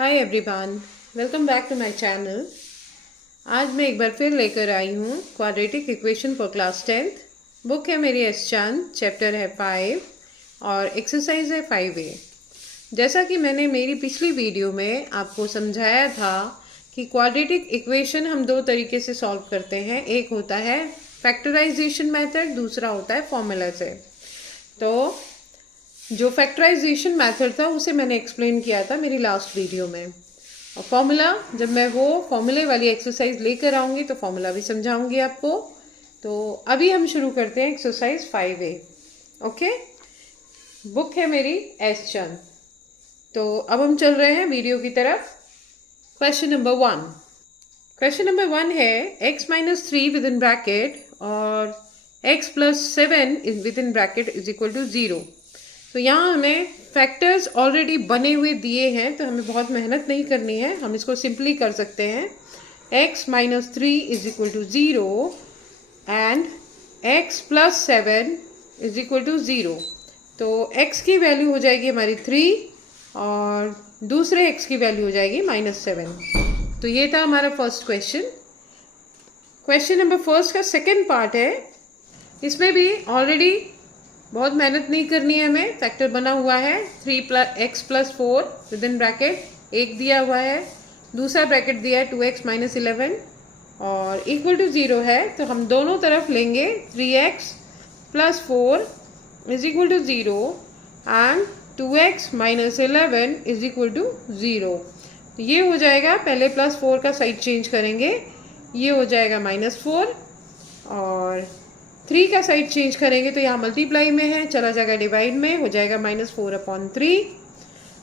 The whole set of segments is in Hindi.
Hi everyone, welcome back to my channel. आज मैं एक बार फिर लेकर आई हूँ quadratic equation for class 10th। Book है मेरी एस चंद, चैप्टर है 5 और एक्सरसाइज है 5A। जैसा कि मैंने मेरी पिछली वीडियो में आपको समझाया था कि क्वाड्रेटिक इक्वेशन हम दो तरीके से सॉल्व करते हैं। एक होता है फैक्टराइजेशन मेथड, दूसरा होता है फॉर्मूला से। तो जो फैक्टराइजेशन मेथड था उसे मैंने एक्सप्लेन किया था मेरी लास्ट वीडियो में, और फॉर्मूला जब मैं वो फॉर्मूले वाली एक्सरसाइज लेकर आऊँगी तो फॉर्मूला भी समझाऊंगी आपको। तो अभी हम शुरू करते हैं एक्सरसाइज 5A। ओके, बुक है मेरी एस चंद। तो अब हम चल रहे हैं वीडियो की तरफ। Question number 1। क्वेश्चन नंबर 1 है x minus 3 within bracket और x plus 7 within bracket is equal to 0। तो यहाँ हमें फैक्टर्स ऑलरेडी बने हुए दिए हैं, तो हमें बहुत मेहनत नहीं करनी है, हम इसको सिंपली कर सकते हैं। x minus 3 is equal to 0 and x plus 7 is equal to 0। तो x की वैल्यू हो जाएगी हमारी 3 और दूसरे x की वैल्यू हो जाएगी -7। तो ये था हमारा first question. Question number first का सेकेंड पार्ट है। इसमें भी ऑलरेडी बहुत मेहनत नहीं करनी है हमें, फैक्टर बना हुआ है 3x plus 4 with in bracket, एक दिया हुआ है, दूसरा ब्रैकेट दिया है 2x माइनस 11 और इक्वल टू 0 है। तो हम दोनों तरफ लेंगे 3x plus 4 is equal to 0 and 2x minus 11 is equal to 0। तो ये हो जाएगा, पहले प्लस 4 का साइड चेंज करेंगे, ये हो जाएगा -4 और 3 का साइड चेंज करेंगे तो यहाँ मल्टीप्लाई में है, चला जाएगा डिवाइड में, हो जाएगा -4/3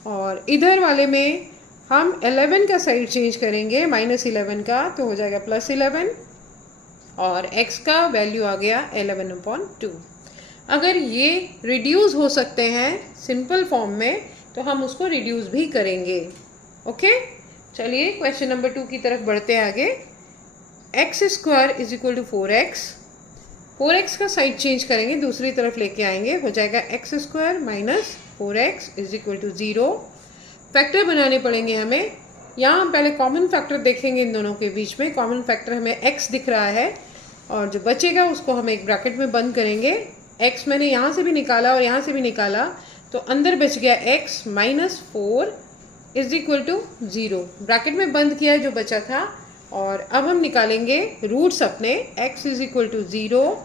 और इधर वाले में हम 11 का साइड चेंज करेंगे, -11 का, तो हो जाएगा +11 और x का वैल्यू आ गया 11/2। अगर ये रिड्यूस हो सकते हैं सिंपल फॉर्म में तो हम उसको रिड्यूस भी करेंगे। ओके, चलिए क्वेश्चन नंबर 2 की तरफ बढ़ते हैं आगे। x² is equal to 4x का साइड चेंज करेंगे, दूसरी तरफ लेके आएंगे, हो जाएगा x² minus 4x is equal to 0। Factor बनाने पड़ेंगे हमें। यहाँ हम पहले कॉमन फैक्टर देखेंगे, इन दोनों के बीच में कॉमन फैक्टर हमें x दिख रहा है और जो बचेगा उसको हम एक ब्रैकेट में बंद करेंगे। x मैंने यहाँ से भी निकाला और यहाँ से भी निकाला, तो अंदर बच गया x minus 4 is equal to 0। Bracket में बंद किया है जो बचा था, और अब हम निकालेंगे रूट्स अपने। x इज इक्वल टू 0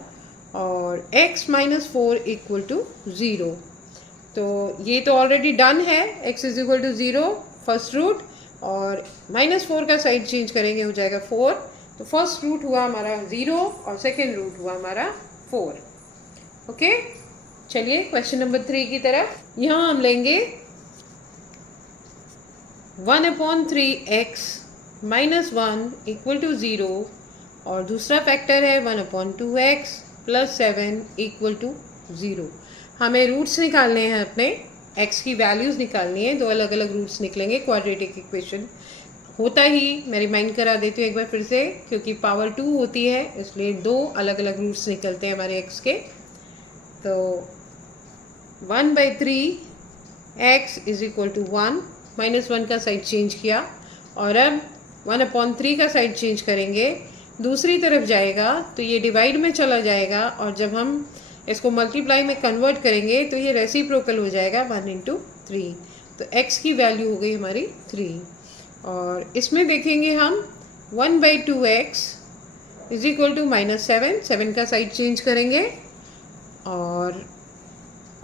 और x माइनस 4 इक्वल टू 0। तो ये तो ऑलरेडी डन है, x is equal to 0 first root और -4 का साइड चेंज करेंगे, हो जाएगा 4। तो फर्स्ट रूट हुआ हमारा 0 और सेकेंड रूट हुआ हमारा 4। ओके, चलिए क्वेश्चन नंबर 3 की तरफ। यहाँ हम लेंगे 1/3x माइनस 1 इक्वल टू 0 और दूसरा फैक्टर है 1/2x प्लस 7 इक्वल टू 0। हमें रूट्स निकालने हैं अपने, x की वैल्यूज़ निकालनी है, दो अलग अलग रूट्स निकलेंगे। क्वाड्रेटिक इक्वेशन होता ही, मैं रिमाइंड करा देती हूँ एक बार फिर से, क्योंकि पावर 2 होती है इसलिए दो अलग अलग रूट्स निकलते हैं हमारे x के। तो 1/3x इज इक्वल टू 1, -1 का साइड चेंज किया और अब 1/3 का साइड चेंज करेंगे, दूसरी तरफ जाएगा तो ये डिवाइड में चला जाएगा और जब हम इसको मल्टीप्लाई में कन्वर्ट करेंगे तो ये रेसिप्रोकल हो जाएगा 1 × 3। तो x की वैल्यू हो गई हमारी 3 और इसमें देखेंगे हम 1/2x इज इक्वल टू -7, 7 का साइड चेंज करेंगे और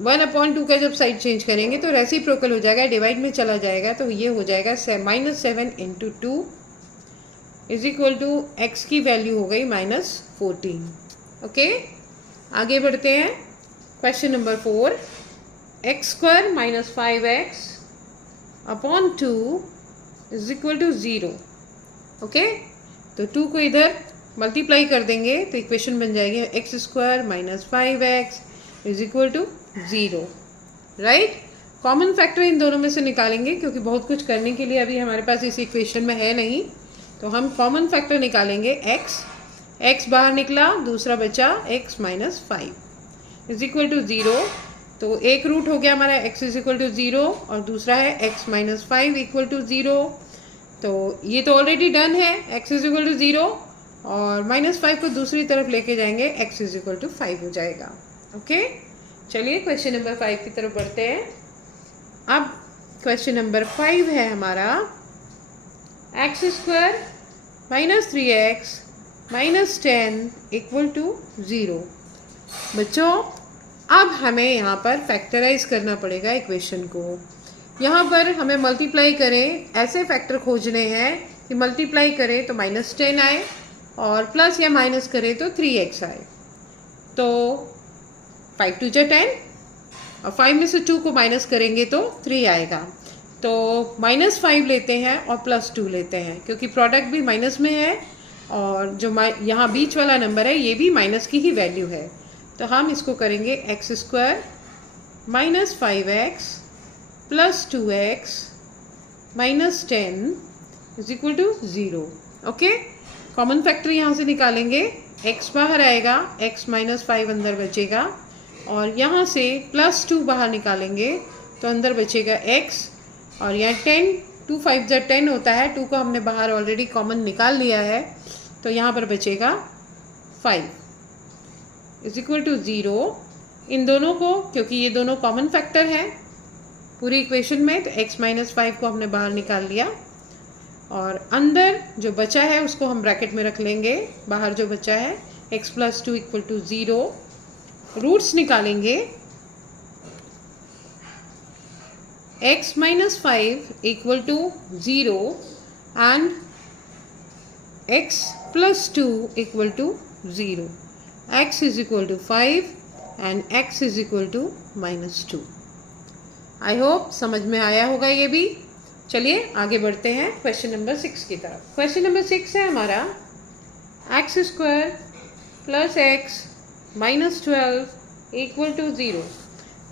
1/2 का जब साइड चेंज करेंगे तो रेसिप्रोकल हो जाएगा, डिवाइड में चला जाएगा, तो ये हो जाएगा -7 × 2 इज इक्वल टू x की वैल्यू हो गई -14। ओके, आगे बढ़ते हैं। Question number 4, x² minus 5x upon 2 is equal to 0। Okay, तो 2 को इधर मल्टीप्लाई कर देंगे तो इक्वेशन बन जाएगी x² minus 5x is equal to 0। Right, common factor इन दोनों में से निकालेंगे क्योंकि बहुत कुछ करने के लिए अभी हमारे पास इस इक्वेशन में है नहीं, तो हम कॉमन फैक्टर निकालेंगे x बाहर निकला, दूसरा बचा x minus 5 is equal to 0 तो एक रूट हो गया हमारा x इज इक्वल टू 0 और दूसरा है x माइनस 5 इक्वल टू 0। तो ये तो ऑलरेडी डन है, x इज इक्वल टू 0 और -5 को दूसरी तरफ लेके जाएंगे, x इज इक्वल टू 5 हो जाएगा। ओके, चलिए क्वेश्चन नंबर 5 की तरफ बढ़ते हैं। अब क्वेश्चन नंबर 5 है हमारा x square minus 3x minus 10 equal to 0। बच्चों अब हमें यहाँ पर फैक्टराइज करना पड़ेगा इक्वेशन को। यहाँ पर हमें मल्टीप्लाई करें, ऐसे फैक्टर खोजने हैं कि मल्टीप्लाई करें तो -10 आए और प्लस या माइनस करें तो 3x आए। तो 5 2 10 और 5 में से 2 को माइनस करेंगे तो 3 आएगा। तो -5 लेते हैं और +2 लेते हैं, क्योंकि प्रोडक्ट भी माइनस में है और जो यहाँ बीच वाला नंबर है ये भी माइनस की ही वैल्यू है। तो हम इसको करेंगे x square minus 5x plus 2x minus 10 is equal to 0। Okay, common factor यहाँ से निकालेंगे, x बाहर आएगा, x माइनस 5 अंदर बचेगा और यहाँ से +2 बाहर निकालेंगे तो अंदर बचेगा x और यहाँ 10 2 5 10 होता है, 2 को हमने बाहर ऑलरेडी कॉमन निकाल लिया है तो यहाँ पर बचेगा 5 इज इक्वल टू 0। इन दोनों को, क्योंकि ये दोनों कॉमन फैक्टर हैं पूरी इक्वेशन में, तो x माइनस 5 को हमने बाहर निकाल लिया और अंदर जो बचा है उसको हम ब्रैकेट में रख लेंगे। बाहर जो बचा है x plus 2 equal to 0। Roots निकालेंगे, x minus 5 equal to 0 and x plus 2 equal to 0। x is equal to 5 and x is equal to -2। I hope समझ में आया होगा ये भी। चलिए आगे बढ़ते हैं क्वेश्चन नंबर 6 की तरफ। क्वेश्चन नंबर 6 है हमारा x square plus x minus 12 equal to 0।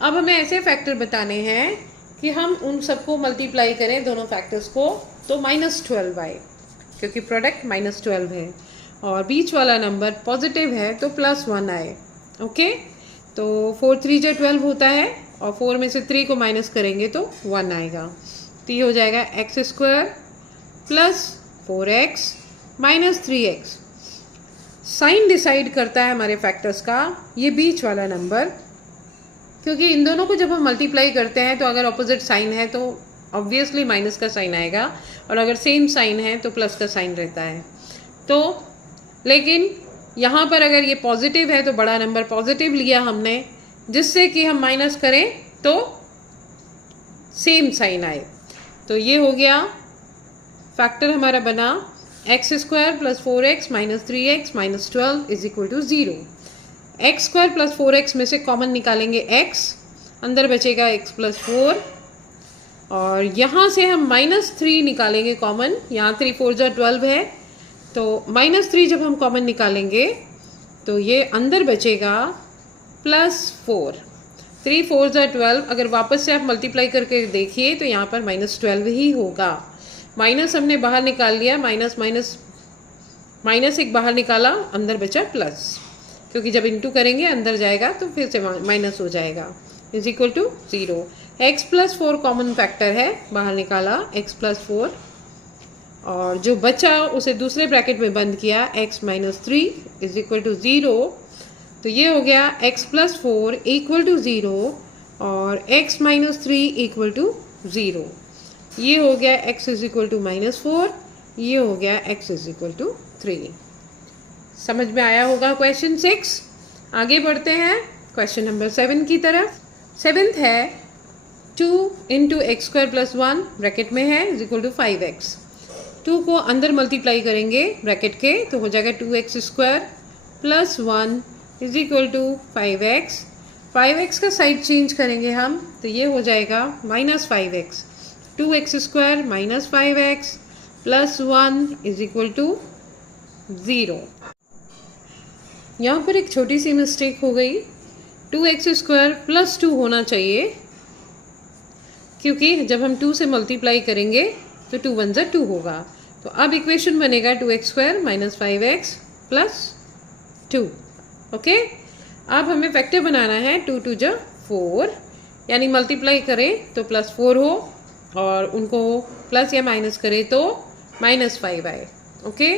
अब हमें ऐसे फैक्टर बताने हैं कि हम उन सबको मल्टीप्लाई करें, दोनों फैक्टर्स को, तो -12 आए, क्योंकि प्रोडक्ट -12 है और बीच वाला नंबर पॉजिटिव है तो +1 आए। ओके, तो 4 3 12 होता है और 4 में से 3 को माइनस करेंगे तो 1 आएगा। तो ये हो जाएगा x square plus 4x minus 3x। Sign decide करता है हमारे फैक्टर्स का ये बीच वाला नंबर, क्योंकि इन दोनों को जब हम मल्टीप्लाई करते हैं तो अगर ऑपोजिट साइन है तो ऑब्वियसली माइनस का साइन आएगा और अगर सेम साइन है तो प्लस का साइन रहता है। तो लेकिन यहाँ पर अगर ये पॉजिटिव है तो बड़ा नंबर पॉजिटिव लिया हमने, जिससे कि हम माइनस करें तो सेम साइन आए। तो ये हो गया फैक्टर हमारा बना x square plus 4x minus 3x minus 12 is equal to 0। X square plus 4x में से कॉमन निकालेंगे x, अंदर बचेगा x प्लस 4 और यहाँ से हम -3 निकालेंगे कॉमन, यहाँ 3 4 12 है तो -3 जब हम कॉमन निकालेंगे तो ये अंदर बचेगा +4। 3 4 12, अगर वापस से आप मल्टीप्लाई करके देखिए तो यहाँ पर -12 ही होगा। माइनस हमने बाहर निकाल लिया, माइनस एक बाहर निकाला, अंदर बचा प्लस, क्योंकि जब इंटू करेंगे अंदर जाएगा तो फिर से माइनस हो जाएगा, is equal to 0। x plus 4 common factor है, बाहर निकाला x प्लस 4 और जो बचा उसे दूसरे ब्रैकेट में बंद किया, x minus 3 is equal to 0। तो ये हो गया x प्लस 4 इक्वल टू 0 और x माइनस 3 इक्वल टू 0। ये हो गया x इज इक्वल टू -4, ये हो गया x इज इक्वल टू 3। समझ में आया होगा क्वेश्चन 6। आगे बढ़ते हैं क्वेश्चन नंबर 7 की तरफ। 7th है 2 into x square plus 1 bracket में है इज इक्वल टू 5x। 2 को अंदर मल्टीप्लाई करेंगे ब्रैकेट के तो हो जाएगा 2x square plus 1 is equal to 5x। 5x का साइड चेंज करेंगे हम तो ये हो जाएगा -5x। 2x square minus 5x plus 1 is equal to 0। यहाँ पर एक छोटी सी मिस्टेक हो गई, 2x स्क्वायर प्लस 2 होना चाहिए, क्योंकि जब हम 2 से मल्टीप्लाई करेंगे तो 2 1 2 होगा। तो अब इक्वेशन बनेगा 2x square minus 5x plus 2। Okay, अब हमें फैक्टर बनाना है 2 2 4 यानी मल्टीप्लाई करें तो +4 हो और उनको प्लस या माइनस करें तो -5 आए। ओके,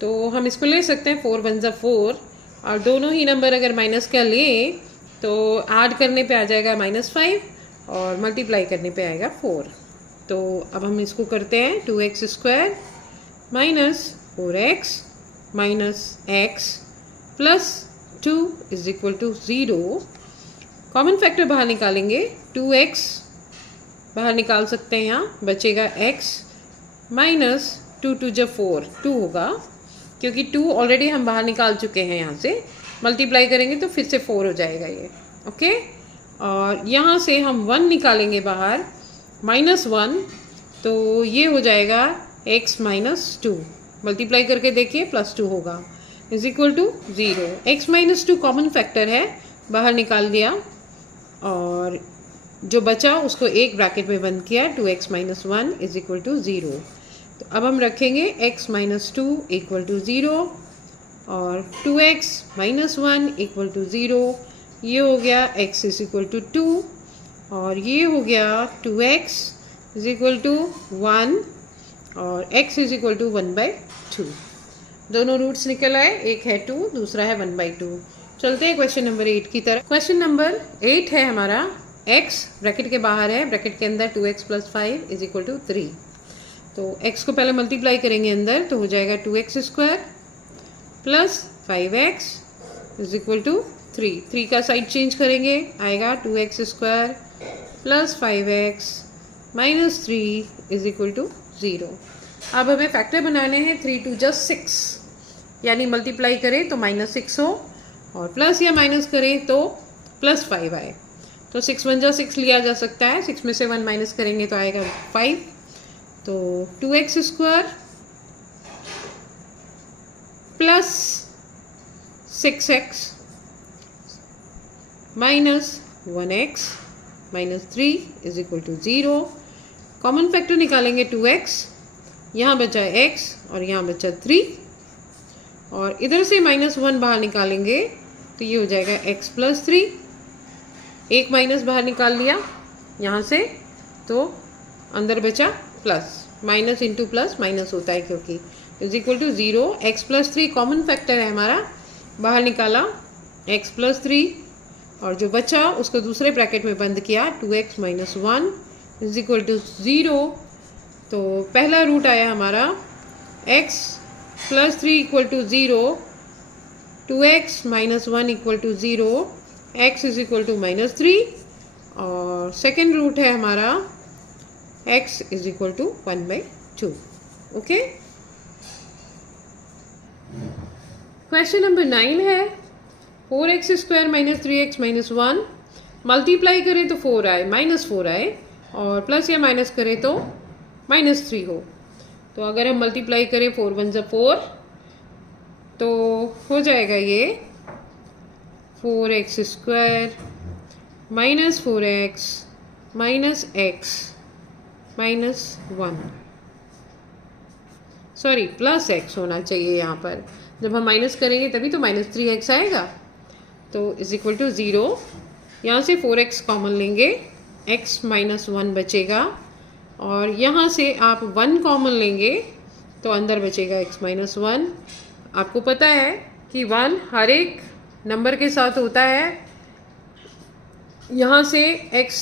तो हम इसको ले सकते हैं 4 1 4 और दोनों ही नंबर अगर माइनस का लें तो ऐड करने पे आ जाएगा -5 और मल्टीप्लाई करने पे आएगा 4। तो अब हम इसको करते हैं 2x² minus 4x minus x plus 2 is equal to 0। Common factor बाहर निकालेंगे, 2x बाहर निकाल सकते हैं, यहाँ बचेगा x माइनस 2 2 जा 4, 2 होगा क्योंकि 2 ऑलरेडी हम बाहर निकाल चुके हैं। यहाँ से मल्टीप्लाई करेंगे तो फिर से 4 हो जाएगा ये। ओके, और यहाँ से हम 1 निकालेंगे बाहर, -1, तो ये हो जाएगा x माइनस 2। मल्टीप्लाई करके देखिए +2 होगा is equal to 0। x minus 2 common factor है, बाहर निकाल दिया और जो बचा उसको एक ब्रैकेट में बंद किया, 2x minus 1 is equal to 0। तो अब हम रखेंगे x माइनस 2 इक्वल टू 0 और 2x माइनस 1 इक्वल टू 0। ये हो गया x इज इक्वल टू 2 और ये हो गया 2x इज इक्वल टू 1 और x इज इक्वल टू 1/2। दोनों रूट्स निकल आए, एक है 2, दूसरा है 1/2। चलते हैं क्वेश्चन नंबर 8 की तरफ। क्वेश्चन नंबर 8 है हमारा, x ब्रैकेट के बाहर है, ब्रैकेट के अंदर 2x + 5 इज इक्वल टू 3। तो x को पहले मल्टीप्लाई करेंगे अंदर, तो हो जाएगा 2x² plus 5x is equal to 3। 3 का साइड चेंज करेंगे, आएगा 2x² plus 5x minus 3 is equal to 0। अब हमें फैक्टर बनाने हैं, 3 2 जा 6, यानी मल्टीप्लाई करें तो -6 हो और प्लस या माइनस करें तो +5 आए। तो 6 1 जा 6 लिया जा सकता है, 6 में से 1 माइनस करेंगे तो आएगा 5। तो 2x² plus 6x minus 1x minus 3 is equal to 0। Common factor निकालेंगे 2x, यहाँ बचा x और यहाँ बचा 3 और इधर से -1 बाहर निकालेंगे तो ये हो जाएगा x प्लस 3। एक माइनस बाहर निकाल लिया यहाँ से तो अंदर बचा plus, minus into plus minus होता है क्योंकि is equal to 0। x plus 3 common factor है हमारा, बाहर निकाला x प्लस 3 और जो बचा उसको दूसरे ब्रैकेट में बंद किया, 2x minus 1 is equal to 0। तो पहला रूट आया हमारा x plus 3 equal to 0, 2x minus 1 equal to 0, x is equal to -3 और सेकेंड रूट है हमारा x is equal to 1/2। Okay, question number 9 है, 4x² minus 3x minus 1 multiply करें तो 4 आए, -4 आए और प्लस या माइनस करें तो -3 हो। तो अगर हम मल्टीप्लाई करें 4 1 जा 4 तो हो जाएगा ये 4x² minus 4x minus x minus 1, sorry plus x होना चाहिए यहाँ पर, जब हम माइनस करेंगे तभी तो -3x आएगा। तो इज इक्वल टू 0। यहाँ से 4x कॉमन लेंगे, x माइनस 1 बचेगा और यहाँ से आप 1 कॉमन लेंगे तो अंदर बचेगा x माइनस 1। आपको पता है कि 1 हर एक नंबर के साथ होता है, यहाँ से x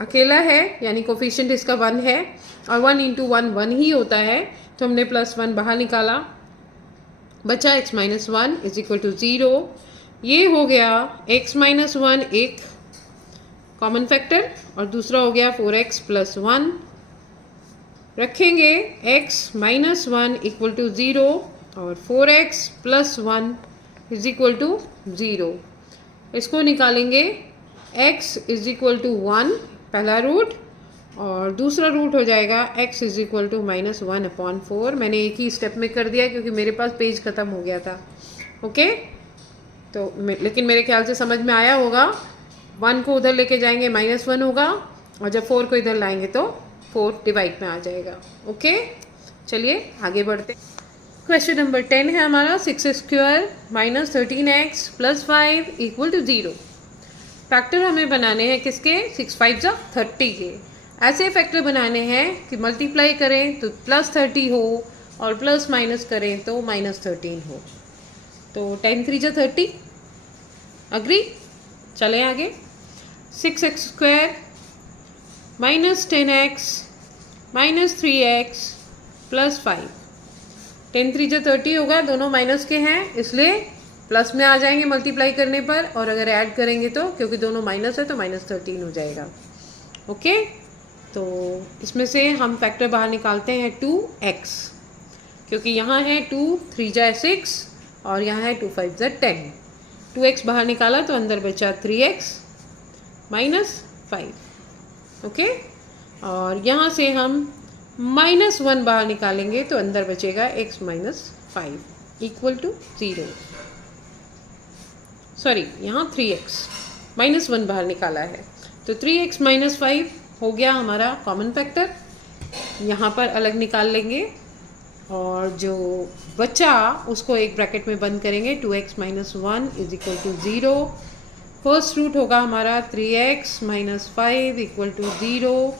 अकेला है यानी कोफिशिएंट इसका 1 है और 1 इंटू 1 1 ही होता है, तो हमने +1 बाहर निकाला, बचा x minus 1 is equal to 0। ये हो गया x माइनस 1 एक कॉमन फैक्टर और दूसरा हो गया 4x प्लस 1। रखेंगे x माइनस 1 इक्वल टू 0 और 4x plus 1 is equal to 0। इसको निकालेंगे, x इज इक्वल टू 1 पहला रूट और दूसरा रूट हो जाएगा x इज इक्वल टू -1/4। मैंने एक ही स्टेप में कर दिया क्योंकि मेरे पास पेज ख़त्म हो गया था। ओके, तो लेकिन मेरे ख्याल से समझ में आया होगा। 1 को उधर लेके जाएंगे -1 होगा और जब 4 को इधर लाएंगे तो 4 डिवाइड में आ जाएगा। ओके, चलिए आगे बढ़ते। क्वेश्चन नंबर 10 है हमारा, 6x² minus 13x plus 5 equal to 0। Factor हमें बनाने हैं किसके, 6 5 जा 30 के। ऐसे फैक्टर बनाने हैं कि मल्टीप्लाई करें तो +30 हो और प्लस माइनस करें तो -13 हो। तो 10 3 जा 30, अग्री। चलें आगे। 6x² -10x -3x +5। 10 3 जा 30 होगा, दोनों माइनस के हैं इसलिए प्लस में आ जाएंगे मल्टीप्लाई करने पर, और अगर ऐड करेंगे तो क्योंकि दोनों माइनस है तो -13 हो जाएगा। ओके, तो इसमें से हम फैक्टर बाहर निकालते हैं 2x, क्योंकि यहाँ है 2 3 जा 6 और यहाँ है 2 5 जा 10। 2x बाहर निकाला तो अंदर बचा 3x -5। ओके, और यहाँ से हम -1 बाहर निकालेंगे तो अंदर बचेगा x -5 = 0। सॉरी, यहाँ 3x -1 बाहर निकाला है तो 3x -5 हो गया हमारा कॉमन फैक्टर। यहाँ पर अलग निकाल लेंगे और जो बचा उसको एक ब्रैकेट में बंद करेंगे। 2x -1 = 0। फर्स्ट रूट होगा हमारा 3x -5 = 0।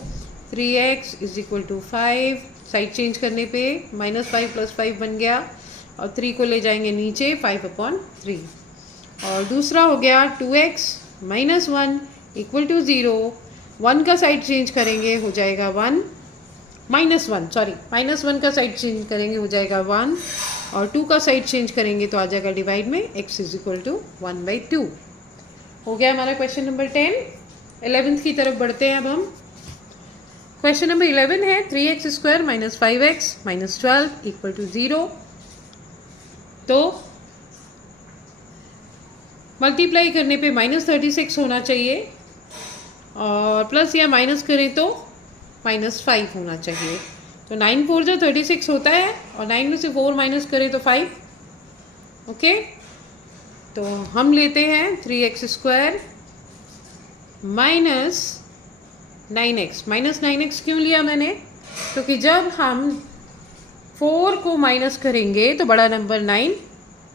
3x = 5, साइड चेंज करने पे -5 + 5 बन गया और 3 को ले जाएंगे नीचे, 5/3। और दूसरा हो गया 2x -1 = 0। 1 का साइड चेंज करेंगे हो जाएगा 1, -1 का साइड चेंज करेंगे हो जाएगा 1, और 2 का साइड चेंज करेंगे तो आ जाएगा डिवाइड में, x = 1/2। हो गया हमारा क्वेश्चन नंबर 10। 11th की तरफ बढ़ते हैं अब हम। क्वेश्चन नंबर 11 है 3x² - 5x -12 = 0। तो मल्टीप्लाई करने पे -36 होना चाहिए और प्लस या माइनस करें तो -5 होना चाहिए। तो 9 4 जा 36 होता है और 9 में से 4 माइनस करें तो 5। ओके, तो हम लेते हैं 3x² -9x क्यों लिया मैंने, क्योंकि जब हम 4 को माइनस करेंगे तो बड़ा नंबर 9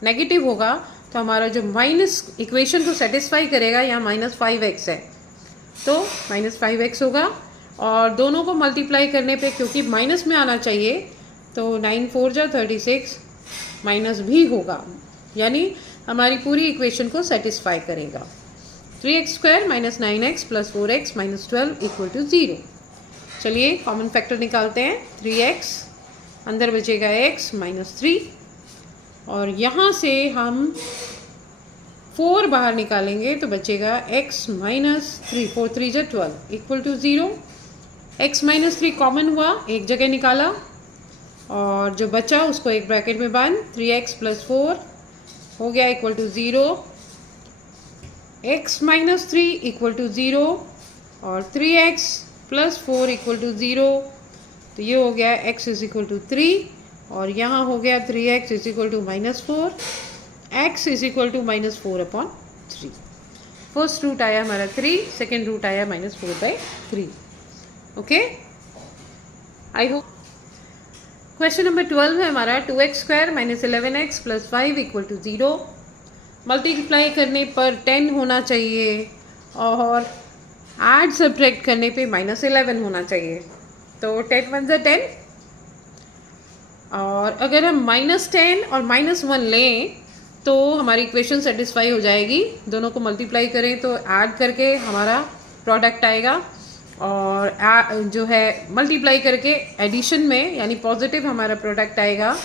नेगेटिव होगा, तो हमारा जो माइनस इक्वेशन को सेटिस्फाई करेगा यहाँ -5x है तो -5x होगा। और दोनों को मल्टीप्लाई करने पे क्योंकि माइनस में आना चाहिए तो 9 4 जा 36 माइनस भी होगा, यानी हमारी पूरी इक्वेशन को सेटिस्फाई करेगा। 3x² -9x + 4x -12 = 0। चलिए कॉमन फैक्टर निकालते हैं। 3x अंदर बचेगा x -3, और यहाँ से हम 4 बाहर निकालेंगे तो बचेगा x -3। 4 3 जा 12 = 0। x -3 कॉमन हुआ, एक जगह निकाला और जो बचा उसको एक ब्रैकेट में बांध, 3x + 4 हो गया = 0। x -3 = 0 और 3x + 4 = 0। तो ये हो गया x = 3 और यहाँ हो गया 3x = -4, x = -4/3। फर्स्ट रूट आया हमारा 3, सेकेंड रूट आया -4/3। Okay, I hope. Question number 12 है हमारा 2x² -11x + 5 = 0। मल्टीप्लाई करने पर 10 होना चाहिए और ऐड सब्ट्रैक्ट करने पे -11 होना चाहिए। तो 10 1 जा 10, और अगर हम -10 और -1 लें तो हमारी इक्वेशन सेटिस्फाई हो जाएगी। दोनों को मल्टीप्लाई करें तो ऐड करके हमारा प्रोडक्ट आएगा, और जो है मल्टीप्लाई करके एडिशन में यानी पॉजिटिव हमारा प्रोडक्ट आएगा,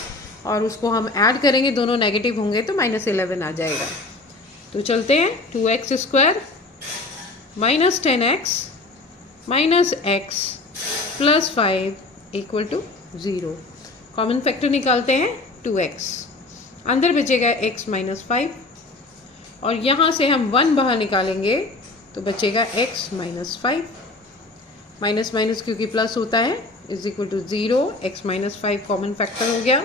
और उसको हम ऐड करेंगे, दोनों नेगेटिव होंगे तो -11 आ जाएगा। तो चलते हैं। 2x² -10x -x + 5 = 0। Common factor निकालते हैं 2x, अंदर बचेगा x -5, और यहाँ से हम 1 बाहर निकालेंगे तो बचेगा x -5। माइनस माइनस क्योंकि प्लस होता है = 0। x -5 कॉमन फैक्टर हो गया,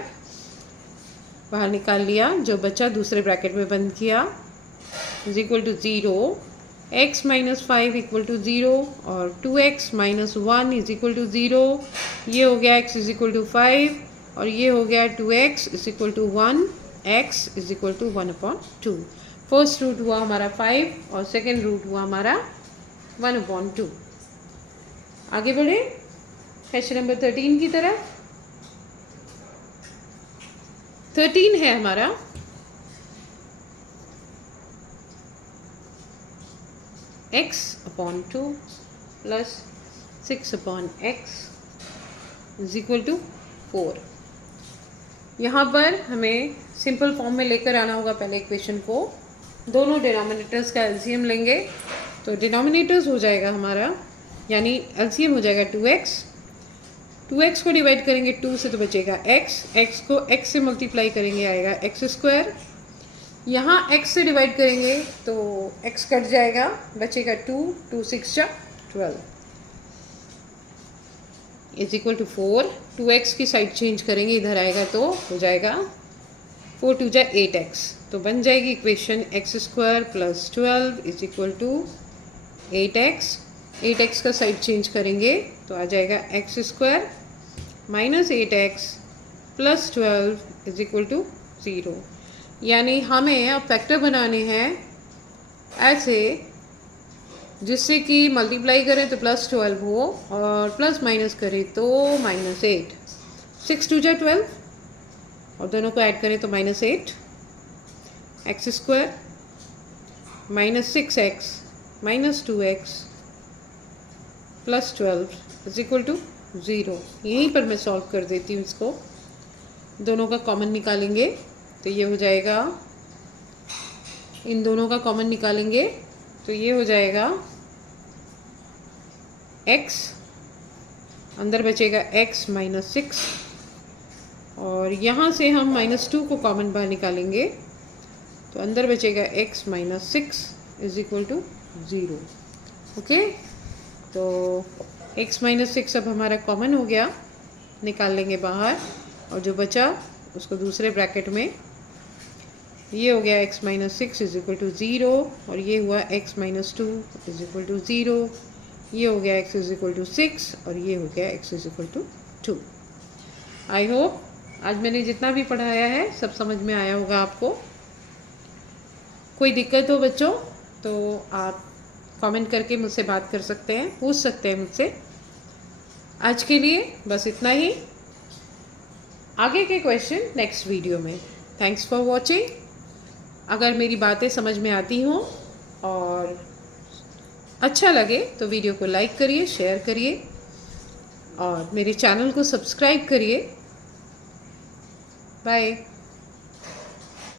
बाहर निकाल लिया, जो बचा दूसरे ब्रैकेट में बंद किया, = 0। x -5 = 0 और 2x -1 = 0। ये हो गया x = 5 और ये हो गया 2x = 1, x = 1/2। फर्स्ट रूट हुआ हमारा 5 और सेकेंड रूट हुआ हमारा 1/2। आगे बढ़े क्वेश्चन नंबर 13 की तरफ। 13 है हमारा x/2 plus 6/x is equal to 4। यहाँ पर हमें सिंपल फॉर्म में लेकर आना होगा पहले इक्वेशन को। दोनों डिनोमिनेटर्स का एलसीएम लेंगे तो डिनोमिनेटर्स हो जाएगा हमारा, यानी एलसीएम हो जाएगा 2x। 2x को डिवाइड करेंगे 2 से तो बचेगा x, x को x से मल्टीप्लाई करेंगे आएगा x²। यहाँ x से डिवाइड करेंगे तो x कट जाएगा, बचेगा 2, 2 6 12 इज इक्वल टू 4। 2x की साइड चेंज करेंगे, इधर आएगा तो हो जाएगा 4 2 8x। तो बन जाएगी equation x² plus 12 is equal to 8x। 8x का साइड चेंज करेंगे तो आ जाएगा x² minus 8x plus 12 is equal to 0। यानी हमें अब फैक्टर बनाने हैं ऐसे जिससे कि मल्टीप्लाई करें तो प्लस 12 हो और प्लस माइनस करें तो -8। 6 2 12 और दोनों को ऐड करें तो -8। x² minus 6x minus 2x plus 12 is equal to 0। यहीं पर मैं सॉल्व कर देती हूँ इसको। दोनों का कॉमन निकालेंगे तो ये हो जाएगा, इन दोनों का कॉमन निकालेंगे तो ये हो जाएगा x, अंदर बचेगा x माइनस 6 और यहाँ से हम -2 को कॉमन बाहर निकालेंगे तो अंदर बचेगा x minus 6 is equal to 0। Okay, तो x माइनस 6 अब हमारा कॉमन हो गया, निकाल लेंगे बाहर और जो बचा उसको दूसरे ब्रैकेट में, ये हो गया x minus 6 is equal to 0 और ये हुआ x minus 2 is equal to 0। ये हो गया x इज इक्वल टू 6 और ये हो गया x is equal to 2। I hope आज मैंने जितना भी पढ़ाया है सब समझ में आया होगा आपको। कोई दिक्कत हो बच्चों तो आप कमेंट करके मुझसे बात कर सकते हैं, पूछ सकते हैं मुझसे। आज के लिए बस इतना ही, आगे के क्वेश्चन नेक्स्ट वीडियो में। Thanks for watching. अगर मेरी बातें समझ में आती हों और अच्छा लगे तो वीडियो को लाइक करिए, शेयर करिए और मेरे चैनल को सब्सक्राइब करिए। बाय।